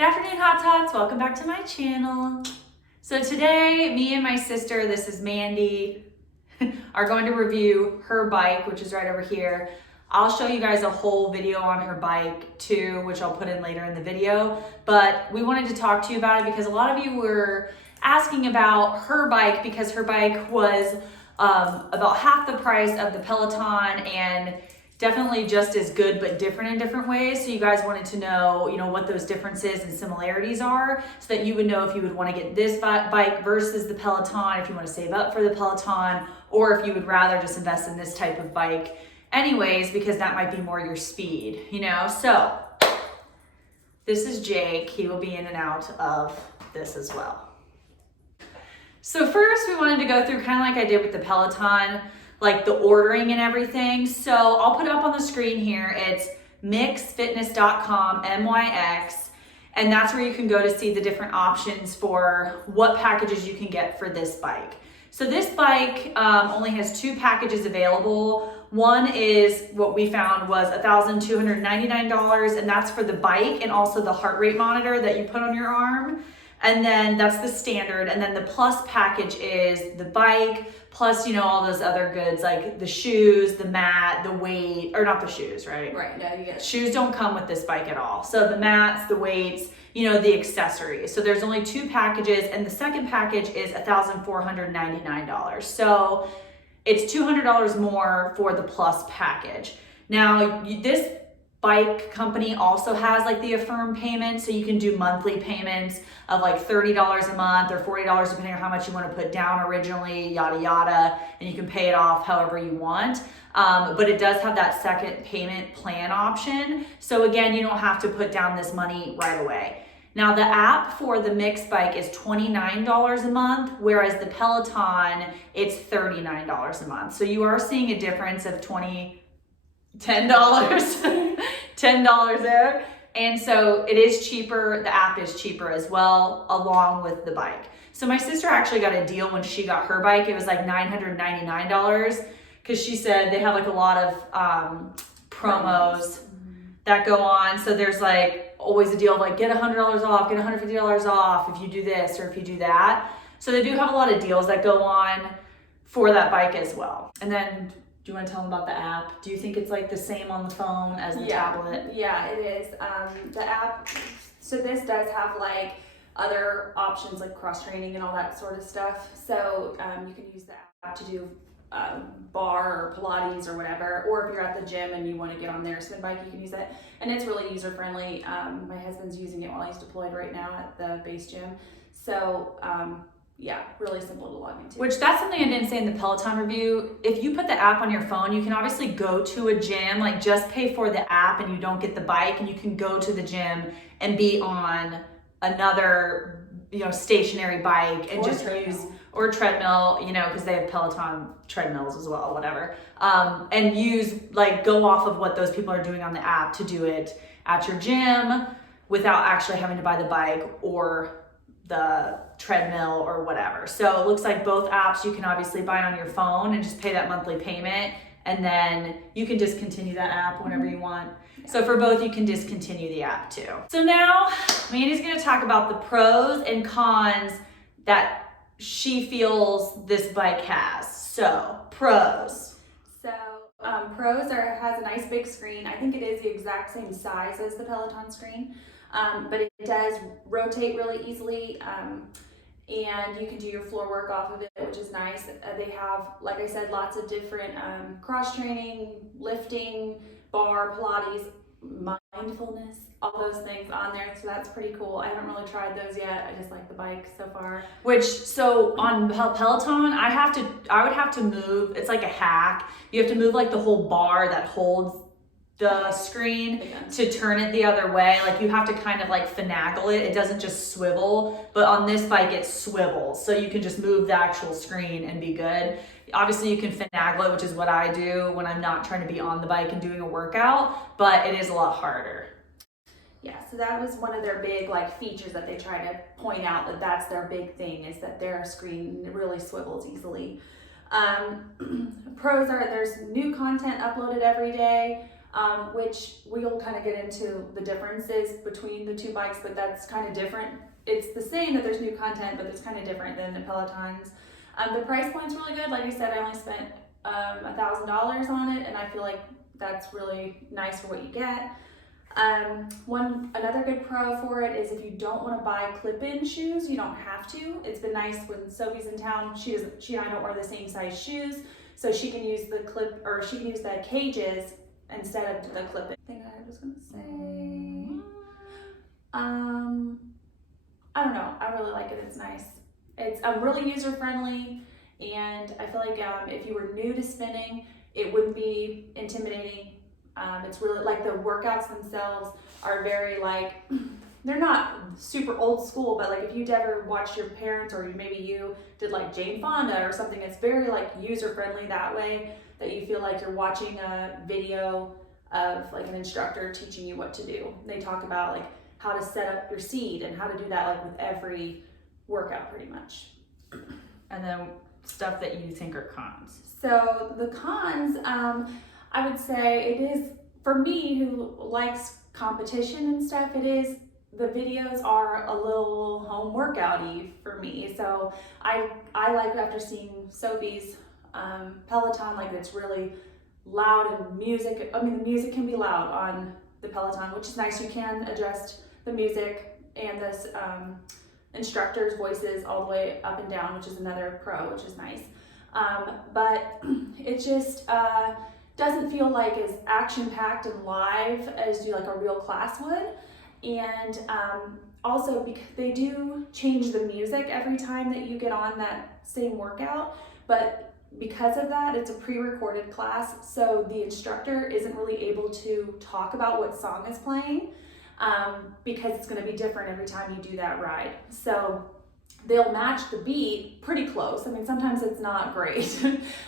Good afternoon, Hot Tots. Welcome back to my channel. So today, me and my sister, this is Mandy, are going to review her bike, which is right over here. I'll show you guys a whole video on her bike too, which I'll put in later in the video. But we wanted to talk to you about it because a lot of you were asking about her bike because her bike was about half the price of the Peloton and definitely just as good but different in different ways. So you guys wanted to know, what those differences and similarities are so that you would know if you would want to get this bike versus the Peloton, if you want to save up for the Peloton, or if you would rather just invest in this type of bike anyways, because that might be more your speed, So this is Jake. He will be in and out of this as well. So first we wanted to go through kind of like I did with the Peloton, like the ordering and everything. So I'll put it up on the screen here. It's myxfitness.com, MYX, and that's where you can go to see the different options for what packages you can get for this bike. So this bike only has two packages available. One is what we found was $1,299, and that's for the bike and also the heart rate monitor that you put on your arm. And then that's the standard. And then the plus package is the bike, plus, all those other goods like the shoes, the mat, the weight, or not the shoes, right? Right, no, you get it. Shoes don't come with this bike at all. So the mats, the weights, the accessories. So there's only two packages, and the second package is $1,499. So it's $200 more for the plus package. Now, this bike company also has like the Affirm payment, so you can do monthly payments of like $30 a month or $40 depending on how much you want to put down originally, yada yada, and you can pay it off however you want. But it does have that second payment plan option, so again, you don't have to put down this money right away. Now the app for the Myx bike is $29 a month, whereas the Peloton, it's $39 a month. So you are seeing a difference of $10 $10 there. And so it is cheaper. The app is cheaper as well, along with the bike. So my sister actually got a deal when she got her bike. It was like $999 because she said they have like a lot of promos that go on. So there's like always a deal of like get $100 off, get $150 off if you do this or if you do that. So they do have a lot of deals that go on for that bike as well. And then do you want to tell them about the app? Do you think it's like the same on the phone as the tablet? Yeah, it is. The app, so this does have like other options like cross training and all that sort of stuff. So you can use the app to do bar or Pilates or whatever, or if you're at the gym and you want to get on their spin bike, you can use it. And it's really user friendly. My husband's using it while he's deployed right now at the base gym. So yeah, really simple to log into. Which that's something I didn't say in the Peloton review. If you put the app on your phone, you can obviously go to a gym, like just pay for the app and you don't get the bike, and you can go to the gym and be on another, stationary bike and Or just treadmill. use, or treadmill, because they have Peloton treadmills as well, whatever. And go off of what those people are doing on the app to do it at your gym without actually having to buy the bike or the treadmill or whatever. So it looks like both apps you can obviously buy on your phone and just pay that monthly payment, and then you can discontinue that app whenever you want. So for both, you can discontinue the app too. So now Mandy's gonna talk about the pros and cons that she feels this bike has. So pros. So pros has a nice big screen. I think it is the exact same size as the Peloton screen. But it does rotate really easily, and you can do your floor work off of it, which is nice. They have, like I said, lots of different cross training, lifting, bar, Pilates, mindfulness, all those things on there. So that's pretty cool. I haven't really tried those yet. I just like the bike so far. So on Peloton, I would have to move. It's like a hack. You have to move like the whole bar that holds the screen to turn it the other way. Like you have to kind of like finagle it. It doesn't just swivel, but on this bike it swivels. So you can just move the actual screen and be good. Obviously you can finagle it, which is what I do when I'm not trying to be on the bike and doing a workout, but it is a lot harder. Yeah, so that was one of their big features that they try to point out, that's their big thing, is that their screen really swivels easily. Pros are there's new content uploaded every day. which we'll kind of get into the differences between the two bikes, but that's kind of different. It's the same that there's new content, but it's kind of different than the Pelotons. The price point's really good. Like I said, I only spent $1,000 on it, and I feel like that's really nice for what you get. Another good pro for it is if you don't want to buy clip-in shoes, you don't have to. It's been nice when Sophie's in town. She and I don't wear the same size shoes, so she can use the cages instead of the clip-in. Thing I was gonna say. I don't know. I really like it. It's nice. It's really user friendly, and I feel like if you were new to spinning, it wouldn't be intimidating. It's really like the workouts themselves are very like, they're not super old school, but like if you'd ever watched your parents or maybe you did like Jane Fonda or something, it's very like user friendly that way, that you feel like you're watching a video of like an instructor teaching you what to do. They talk about like how to set up your seat and how to do that like with every workout pretty much. And then stuff that you think are cons. So the cons, I would say it is, for me who likes competition and stuff, the videos are a little home workout-y for me. So I like, after seeing Sophie's Peloton, like it's really loud and music. I mean, the music can be loud on the Peloton, which is nice. You can adjust the music and this instructor's voices all the way up and down, which is another pro, which is nice. But it just doesn't feel like as action-packed and live as like a real class would. And also because they do change the music every time that you get on that same workout, but because of that, it's a pre-recorded class, so the instructor isn't really able to talk about what song is playing, because it's going to be different every time you do that ride. So they'll match the beat pretty close. I mean, sometimes it's not great,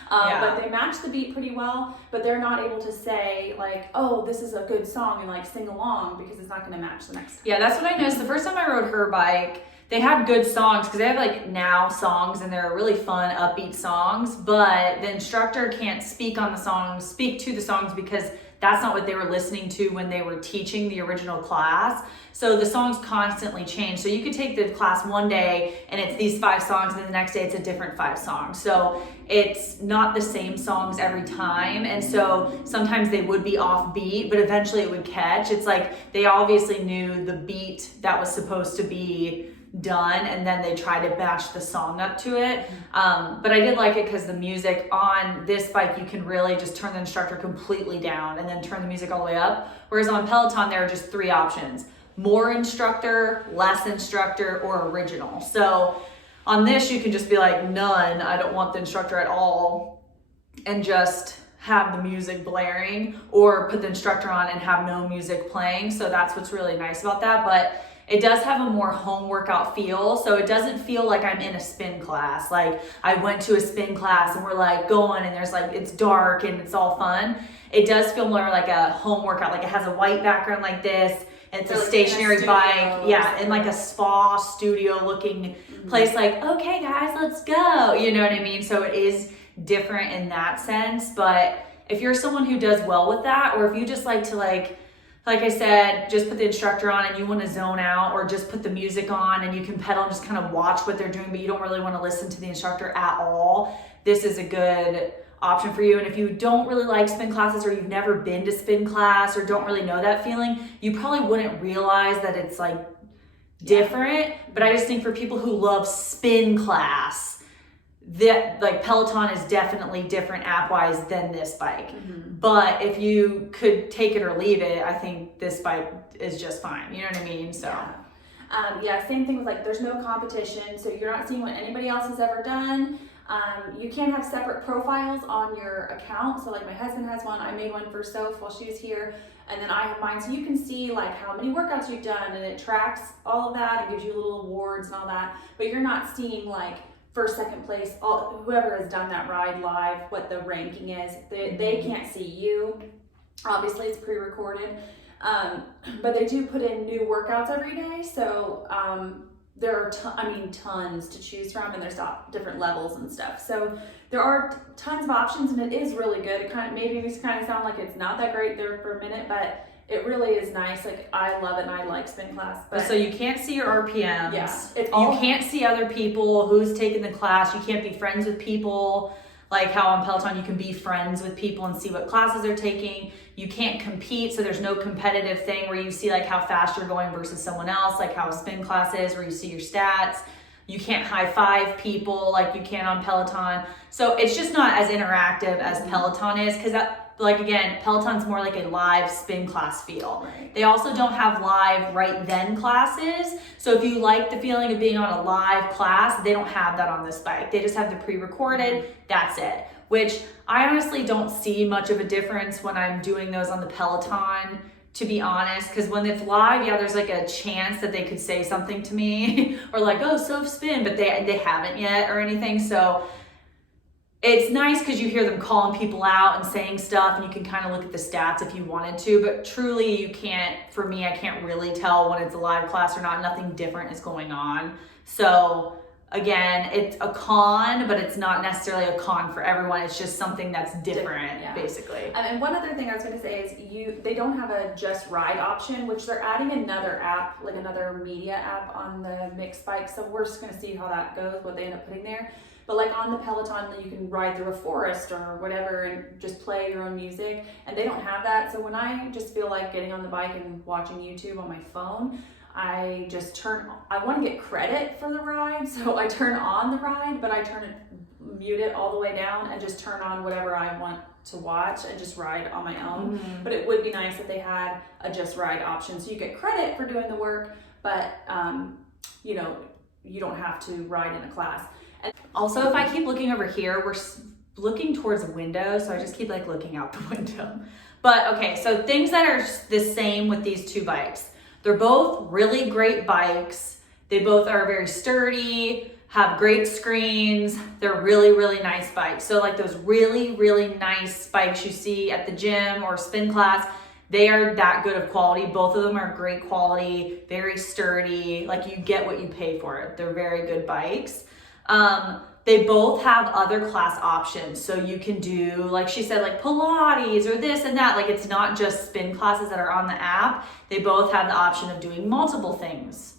but they match the beat pretty well, but they're not able to say like, oh, this is a good song, and like sing along, because it's not going to match the next time. Yeah, that's what I noticed. The first time I rode her bike, they had good songs, because they have like now songs, and they're really fun, upbeat songs, but the instructor can't speak to the songs, because that's not what they were listening to when they were teaching the original class. So the songs constantly change. So you could take the class one day and it's these 5 songs, and then the next day it's a different 5 songs. So it's not the same songs every time. And so sometimes they would be off beat, but eventually it would catch. It's like they obviously knew the beat that was supposed to be done, and then they try to match the song up to it. But I did like it because the music on this bike, you can really just turn the instructor completely down and then turn the music all the way up. Whereas on Peloton, there are just 3 options: more instructor, less instructor, or original. So on this, you can just be like, none, I don't want the instructor at all, and just have the music blaring, or put the instructor on and have no music playing. So that's what's really nice about that. But it does have a more home workout feel, so it doesn't feel like I'm in a spin class. Like I went to a spin class and we're like going, and there's like, it's dark and it's all fun. It does feel more like a home workout. Like it has a white background like this, and it's a stationary bike. Yeah, in like a spa studio looking place, like, okay guys, let's go. You know what I mean? So it is different in that sense. But if you're someone who does well with that, or if you just like to like I said, just put the instructor on and you want to zone out, or just put the music on and you can pedal and just kind of watch what they're doing, but you don't really want to listen to the instructor at all, this is a good option for you. And if you don't really like spin classes, or you've never been to spin class, or don't really know that feeling, you probably wouldn't realize that it's like different. But I just think for people who love spin class, that like Peloton is definitely different app-wise than this bike. But if you could take it or leave it, I think this bike is just fine. You know what I mean? So same thing with like, there's no competition, so you're not seeing what anybody else has ever done. You can have separate profiles on your account. So like my husband has one, I made one for Soph while she was here, and then I have mine, so you can see like how many workouts you've done, and it tracks all of that and gives you little awards and all that. But you're not seeing like first, second place, whoever has done that ride live, what the ranking is. They can't see you. Obviously, it's pre-recorded, but they do put in new workouts every day. So there are tons to choose from, and there's different levels and stuff. So there are tons of options, and it is really good. It kind of sound like it's not that great there for a minute, but it really is nice. Like, I love it, and I like spin class. But so you can't see your RPMs. Yeah, you can't see other people who's taking the class. You can't be friends with people. Like how on Peloton you can be friends with people and see what classes they're taking. You can't compete, so there's no competitive thing where you see like how fast you're going versus someone else, like how a spin class is where you see your stats. You can't high five people like you can on Peloton. So it's just not as interactive as Peloton is, because like again, Peloton's more like a live spin class feel. Right. They also don't have live right then classes. So if you like the feeling of being on a live class, they don't have that on this bike. They just have the pre-recorded, that's it. Which I honestly don't see much of a difference when I'm doing those on the Peloton, to be honest, because when it's live, yeah, there's like a chance that they could say something to me or like, oh, Soph spin, but they haven't yet or anything. So it's nice because you hear them calling people out and saying stuff, and you can kind of look at the stats if you wanted to, but truly you can't, for me, I can't really tell when it's a live class or not. Nothing different is going on. So again, it's a con, but it's not necessarily a con for everyone. It's just something that's different, basically. And one other thing I was going to say is they don't have a Just Ride option, which they're adding another app, like another media app on the Myx bike. So we're just going to see how that goes, what they end up putting there. But like on the Peloton, you can ride through a forest or whatever and just play your own music, and they don't have that. So when I just feel like getting on the bike and watching YouTube on my phone, I want to get credit for the ride, so I turn on the ride, but I mute it all the way down and just turn on whatever I want to watch and just ride on my own. But it would be nice if they had a Just Ride option, so you get credit for doing the work, but you don't have to ride in a class. And also, if I keep looking over here, we're looking towards a window, so I just keep like looking out the window. But okay, so things that are the same with these two bikes. They're both really great bikes. They both are very sturdy, have great screens. They're really, really nice bikes. So like those really, really nice bikes you see at the gym or spin class, they are that good of quality. Both of them are great quality, very sturdy. Like, you get what you pay for it. They're very good bikes. They both have other class options. So you can do, like she said, like Pilates or this and that. Like, it's not just spin classes that are on the app. They both have the option of doing multiple things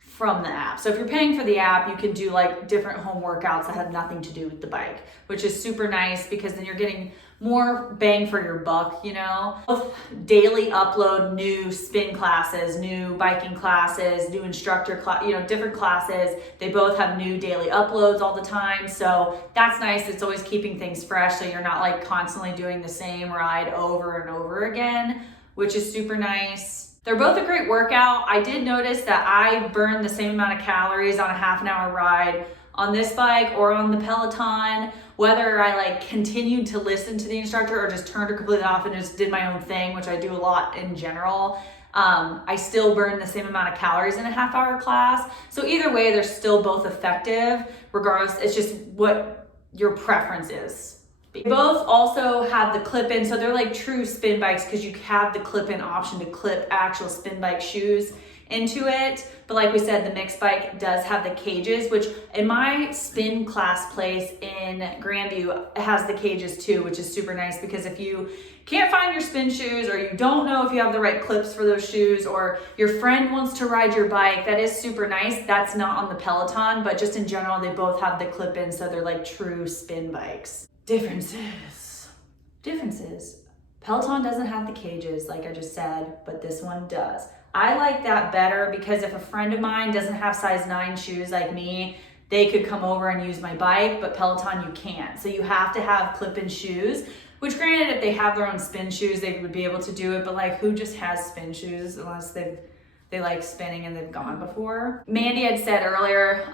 from the app. So if you're paying for the app, you can do like different home workouts that have nothing to do with the bike, which is super nice because then you're getting more bang for your buck, Both daily upload new spin classes, new biking classes, new instructor class, different classes. They both have new daily uploads all the time. So that's nice. It's always keeping things fresh. So you're not like constantly doing the same ride over and over again, which is super nice. They're both a great workout. I did notice that I burn the same amount of calories on a half an hour ride on this bike or on the Peloton, whether I like continued to listen to the instructor or just turned her completely off and just did my own thing, which I do a lot in general. I still burn the same amount of calories in a half hour class. So either way, they're still both effective. Regardless, it's just what your preference is. They both also have the clip-in, so they're like true spin bikes because you have the clip-in option to clip actual spin bike shoes into it. But like we said, the Myx bike does have the cages, which in my spin class place in Grandview, it has the cages too, which is super nice because if you can't find your spin shoes or you don't know if you have the right clips for those shoes or your friend wants to ride your bike, that is super nice. That's not on the Peloton, but just in general, they both have the clip-in, so they're like true spin bikes. Differences. Peloton doesn't have the cages, like I just said, but this one does. I like that better because if a friend of mine doesn't have size 9 shoes like me, they could come over and use my bike, but Peloton you can't. So you have to have clip-in shoes, which granted, if they have their own spin shoes, they would be able to do it, but like who just has spin shoes unless they like spinning and they've gone before? Mandy had said earlier,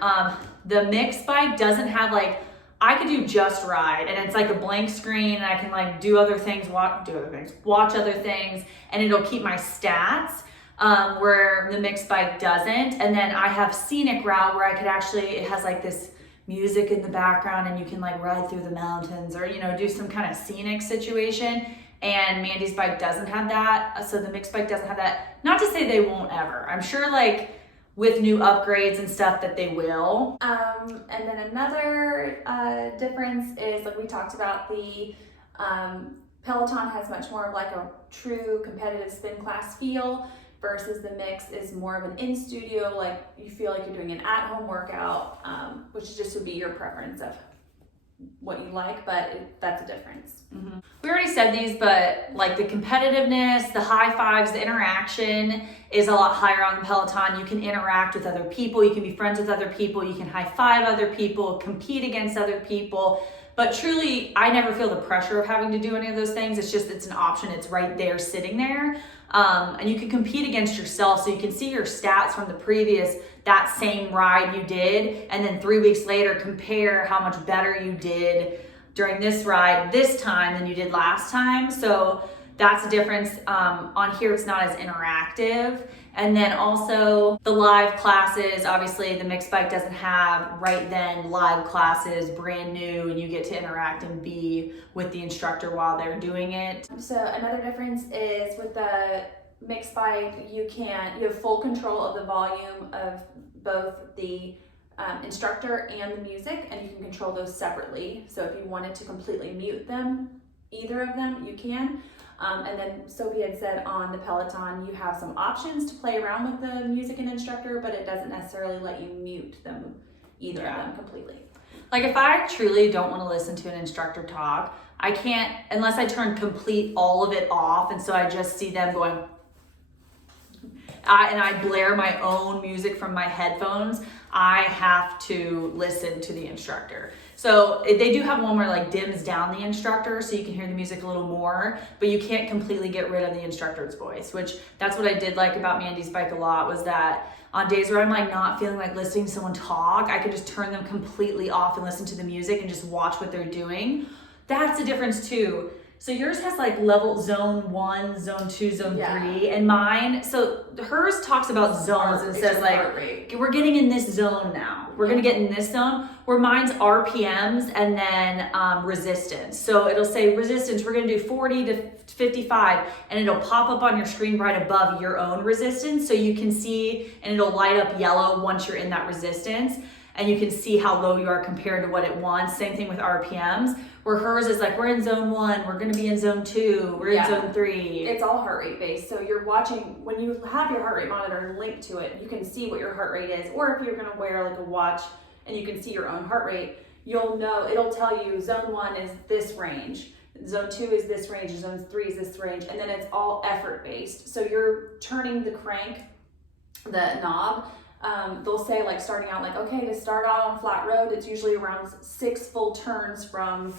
the Myx bike doesn't have like, I could do Just Ride and it's like a blank screen and I can like do other things, watch other things, and it'll keep my stats. Where the Myx bike doesn't. And then I have Scenic Route where I could actually, it has like this music in the background and you can like ride through the mountains or, do some kind of scenic situation. And Mandy's bike doesn't have that. So the Myx bike doesn't have that. Not to say they won't ever. I'm sure like with new upgrades and stuff that they will. And then another difference is, like we talked about, the Peloton has much more of like a true competitive spin class feel, versus the Myx is more of an in-studio, like you feel like you're doing an at-home workout, which just would be your preference of what you like, but that's a difference. Mm-hmm. We already said these, but like the competitiveness, the high fives, the interaction is a lot higher on the Peloton. You can interact with other people, you can be friends with other people, you can high five other people, compete against other people. But truly, I never feel the pressure of having to do any of those things. It's just, it's an option. It's right there, sitting there. And you can compete against yourself. So you can see your stats from the previous, that same ride you did. And then 3 weeks later, compare how much better you did during this ride this time than you did last time. So that's the difference. On here, it's not as interactive. And then also the live classes, obviously the Myx bike doesn't have right then live classes, brand new, and you get to interact and be with the instructor while they're doing it. So another difference is with the Myx bike, you have full control of the volume of both the instructor and the music, and you can control those separately. So if you wanted to completely mute them, either of them, you can. And then Sophia had said on the Peloton, you have some options to play around with the music and instructor, but it doesn't necessarily let you mute them, either of them completely. Like if I truly don't want to listen to an instructor talk, I can't, unless I turn all of it off. And so I just see them going, and I blare my own music from my headphones. I have to listen to the instructor. So they do have one where like dims down the instructor so you can hear the music a little more, but you can't completely get rid of the instructor's voice, which that's what I did like about Mandy's bike a lot, was that on days where I'm like not feeling like listening to someone talk, I could just turn them completely off and listen to the music and just watch what they're doing. That's the difference too. So yours has like level zone 1, zone 2, zone 3, and mine, so hers talks about zones and says like, we're getting in this zone now. We're gonna get in this zone, where mine's RPMs and then resistance. So it'll say resistance, we're gonna do 40 to 55, and it'll pop up on your screen right above your own resistance, so you can see, and it'll light up yellow once you're in that resistance, and you can see how low you are compared to what it wants. Same thing with RPMs, where hers is like, we're in zone 1, we're gonna be in zone 2, we're in zone 3. It's all heart rate based. So you're watching, when you have your heart rate monitor linked to it, you can see what your heart rate is. Or if you're gonna wear like a watch and you can see your own heart rate, you'll know, it'll tell you zone 1 is this range, zone 2 is this range, zone 3 is this range, and then it's all effort based. So you're turning the crank, the knob, they'll say like starting out like, okay, to start out on flat road, it's usually around 6 full turns from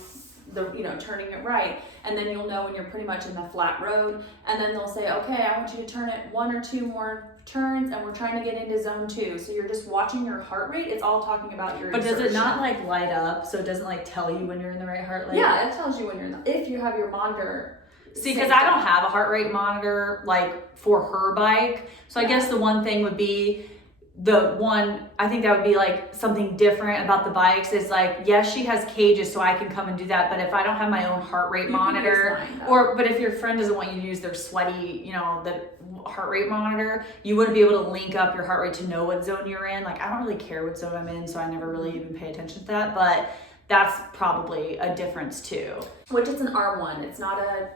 the, turning it right. And then you'll know when you're pretty much in the flat road. And then they'll say, okay, I want you to turn it 1 or 2 more turns, and we're trying to get into zone 2. So you're just watching your heart rate. It's all talking about your But insertion. does it not like light up? So it doesn't like tell you when you're in the right heart rate? Yeah, it tells you when you're in if you have your monitor. See, because I don't have a heart rate monitor like for her bike. So I guess the one thing would be, I think that would be like something different about the bikes is like, yes, she has cages so I can come and do that. But if I don't have my own heart rate monitor, but if your friend doesn't want you to use their sweaty, the heart rate monitor, you wouldn't be able to link up your heart rate to know what zone you're in. Like, I don't really care what zone I'm in, so I never really even pay attention to that. But that's probably a difference too. Which it's an arm one. It's not a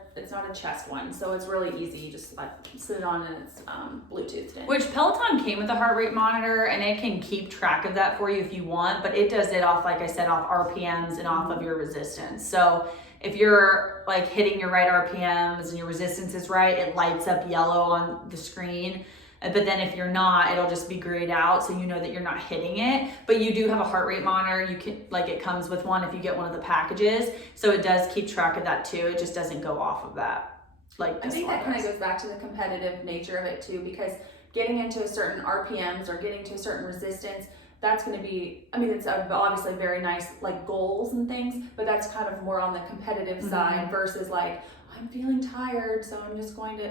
chest one, so it's really easy. You just sit it on and it's Bluetoothed in. Which Peloton came with a heart rate monitor, and it can keep track of that for you if you want, but it does it off, like I said, off RPMs and off of your resistance. So if you're like hitting your right RPMs and your resistance is right, it lights up yellow on the screen. But then if you're not, it'll just be grayed out, so you know that you're not hitting it. But you do have a heart rate monitor. You can, like, it comes with one if you get one of the packages. So it does keep track of that too. It just doesn't go off of that. Like, I think that kind of goes back to the competitive nature of it too, because getting into a certain RPMs or getting to a certain resistance, that's going to be, it's obviously very nice, like goals and things, but that's kind of more on the competitive side versus like, I'm feeling tired, so I'm just going to,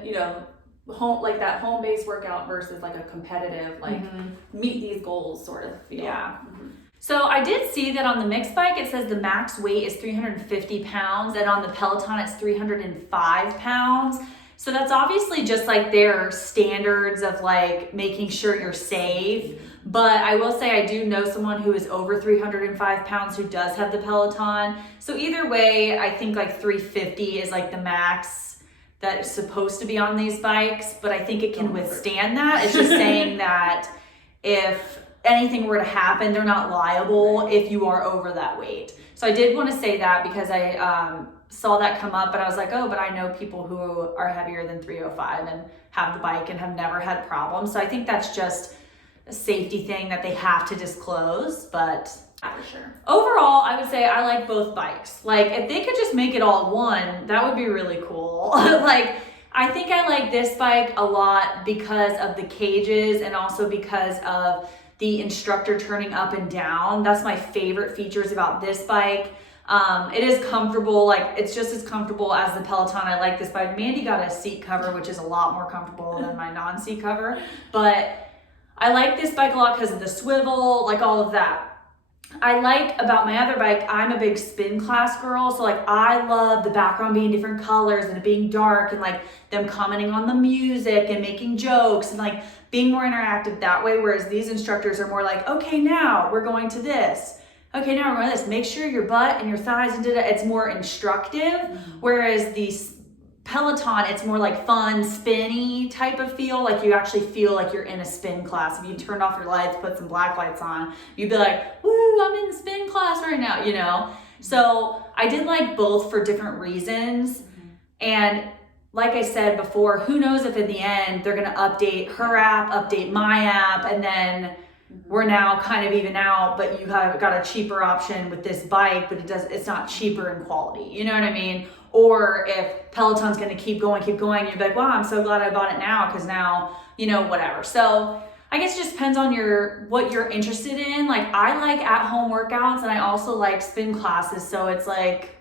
that home-based workout versus like a competitive, like meet these goals sort of feel. Yeah. So I did see that on the Myx bike, it says the max weight is 350 pounds, and on the Peloton, it's 305 pounds. So that's obviously just like their standards of like making sure you're safe. But I will say I do know someone who is over 305 pounds who does have the Peloton. So either way, I think like 350 is like the max that is supposed to be on these bikes, but I think it can withstand that. It's just saying that if anything were to happen, they're not liable if you are over that weight. So I did want to say that because I saw that come up, but I was like, oh, but I know people who are heavier than 305 and have the bike and have never had problems. So I think that's just a safety thing that they have to disclose. But for sure. Overall, I would say I like both bikes. Like if they could just make it all one, that would be really cool. Like I think I like this bike a lot because of the cages and also because of the instructor turning up and down. That's my favorite features about this bike. It is comfortable, like it's just as comfortable as the Peloton. I like this bike. Mandy got a seat cover, which is a lot more comfortable than my non-seat cover, but I like this bike a lot because of the swivel, like all of that. I like about my other bike, I'm a big spin class girl, so like I love the background being different colors and it being dark and like them commenting on the music and making jokes and like being more interactive that way, whereas these instructors are more like, okay, now we're going to this. Okay, now we're going to this. Make sure your butt and your thighs and it's more instructive, whereas the Peloton, it's more like fun, spinny type of feel. Like you actually feel like you're in a spin class. If you turned off your lights, put some black lights on, you'd be like, woo, I'm in the spin class right now, you know? So I did like both for different reasons. And like I said before, who knows if in the end they're gonna update her app, update my app, and then we're now kind of even out, but you have got a cheaper option with this bike, but it's not cheaper in quality. You know what I mean? Or if Peloton's gonna keep going, you'd be like, wow, I'm so glad I bought it now because now, you know, whatever. So I guess it just depends on what you're interested in. Like I like at-home workouts and I also like spin classes. So it's like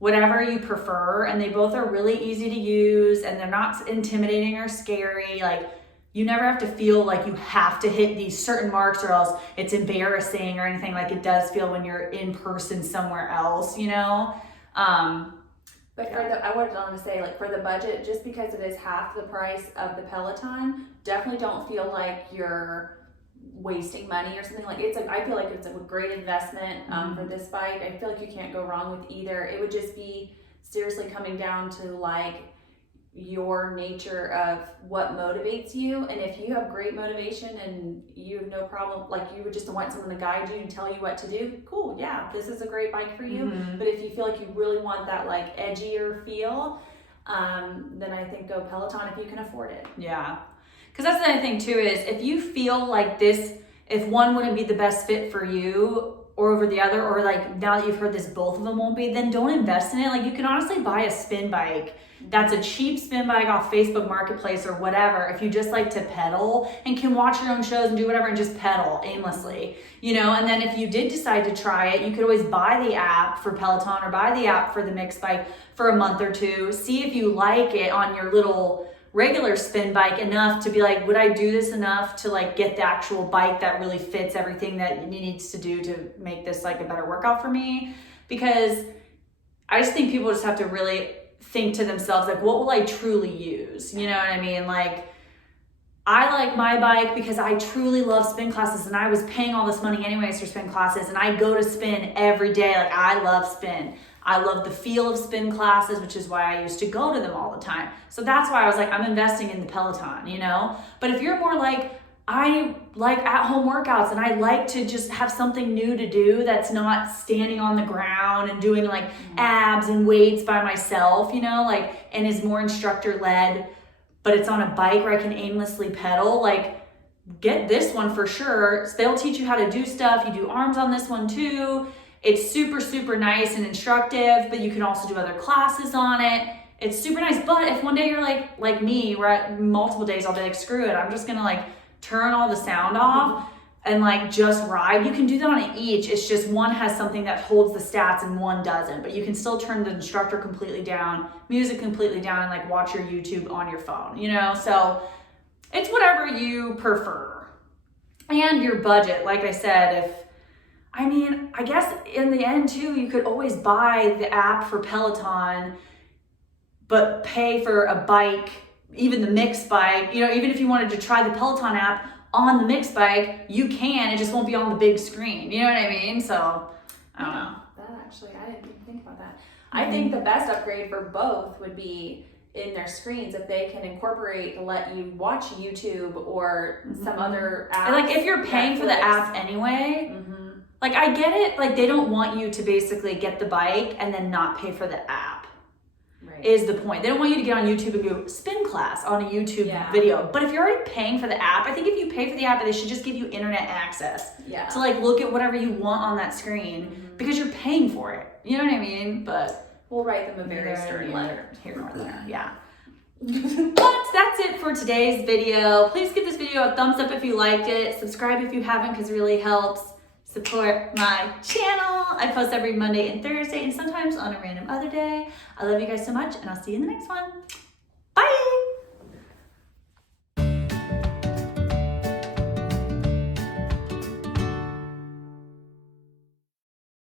whatever you prefer, and they both are really easy to use and they're not intimidating or scary. Like you never have to feel like you have to hit these certain marks or else it's embarrassing or anything like it does feel when you're in person somewhere else, you know? But I wanted to say, like for the budget, just because it is half the price of the Peloton, definitely don't feel like you're wasting money or something. Like I feel like it's a great investment for this bike. I feel like you can't go wrong with either. It would just be seriously coming down to like your nature of what motivates you, and if you have great motivation and you have no problem, like you would just want someone to guide you and tell you what to do, cool, yeah, this is a great bike for you. But if you feel like you really want that like edgier feel, then I think go Peloton if you can afford it. Yeah, because that's the other thing too, is if you feel like if one wouldn't be the best fit for you or over the other, or like now that you've heard this both of them won't be, then don't invest in it. Like you can honestly buy a spin bike that's a cheap spin bike off Facebook Marketplace or whatever, if you just like to pedal and can watch your own shows and do whatever and just pedal aimlessly, you know. And then if you did decide to try it, you could always buy the app for Peloton or buy the app for the Myx bike for a month or two, see if you like it on your little regular spin bike enough to be like, would I do this enough to like get the actual bike that really fits everything that it needs to do to make this like a better workout for me? Because I just think people just have to really think to themselves, like, what will I truly use? You know what I mean? Like, I like my bike because I truly love spin classes, and I was paying all this money anyways for spin classes, and I go to spin every day. Like, I love spin. I love the feel of spin classes, which is why I used to go to them all the time. So that's why I was like, I'm investing in the Peloton, you know? But if you're more like, I like at-home workouts and I like to just have something new to do that's not standing on the ground and doing like abs and weights by myself, you know, like, and is more instructor-led, but it's on a bike where I can aimlessly pedal, like, get this one for sure. So they'll teach you how to do stuff. You do arms on this one too. It's super, super nice and instructive, but you can also do other classes on it. It's super nice. But if one day you're like me, where multiple days I'll be like, screw it, I'm just gonna like turn all the sound off and like just ride. You can do that on each. It's just one has something that holds the stats and one doesn't, but you can still turn the instructor completely down, music completely down, and like watch your YouTube on your phone, you know? So it's whatever you prefer. And your budget, like I said, I guess in the end too, you could always buy the app for Peloton, but pay for a bike, even the Myx bike, you know, even if you wanted to try the Peloton app on the Myx bike, you can, it just won't be on the big screen. You know what I mean? So, I don't know. That actually, I didn't even think about that. I think the best upgrade for both would be in their screens if they can incorporate to let you watch YouTube or some other app. And like if you're paying for the app anyway, like I get it, like they don't want you to basically get the bike and then not pay for the app. Right. Is the point. They don't want you to get on YouTube and do spin class on a YouTube video. But if you're already paying for the app, I think if you pay for the app, they should just give you internet access to like look at whatever you want on that screen because you're paying for it. You know what I mean? But we'll write them a very stern letter. Here nor there. Yeah. But that's it for today's video. Please give this video a thumbs up if you liked it. Subscribe if you haven't because it really helps. Support my channel. I post every Monday and Thursday and sometimes on a random other day. I love you guys so much and I'll see you in the next one.